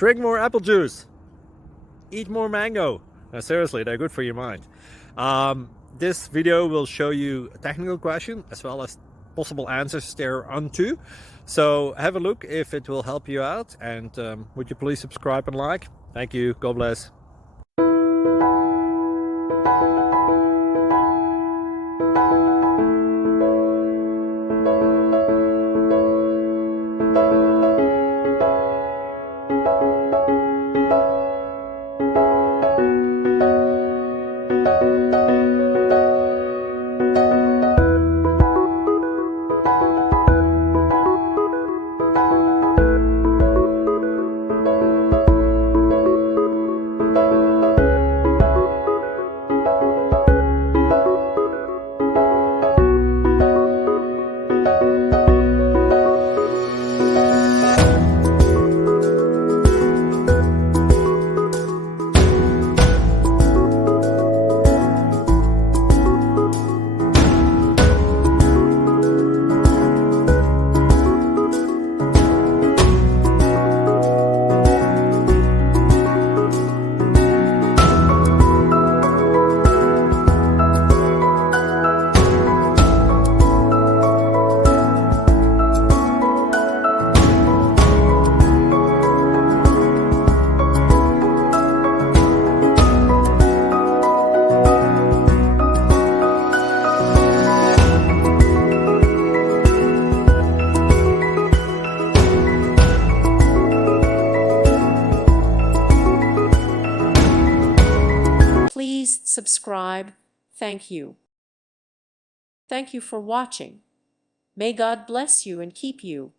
Drink more apple juice. Eat more mango. Now, seriously, they're good for your mind. This video will show you a technical question as well as possible answers thereunto. So have a look if it will help you out, and would you please subscribe and like? Thank you. God bless. Please subscribe. Thank you. Thank you for watching. May God bless you and keep you.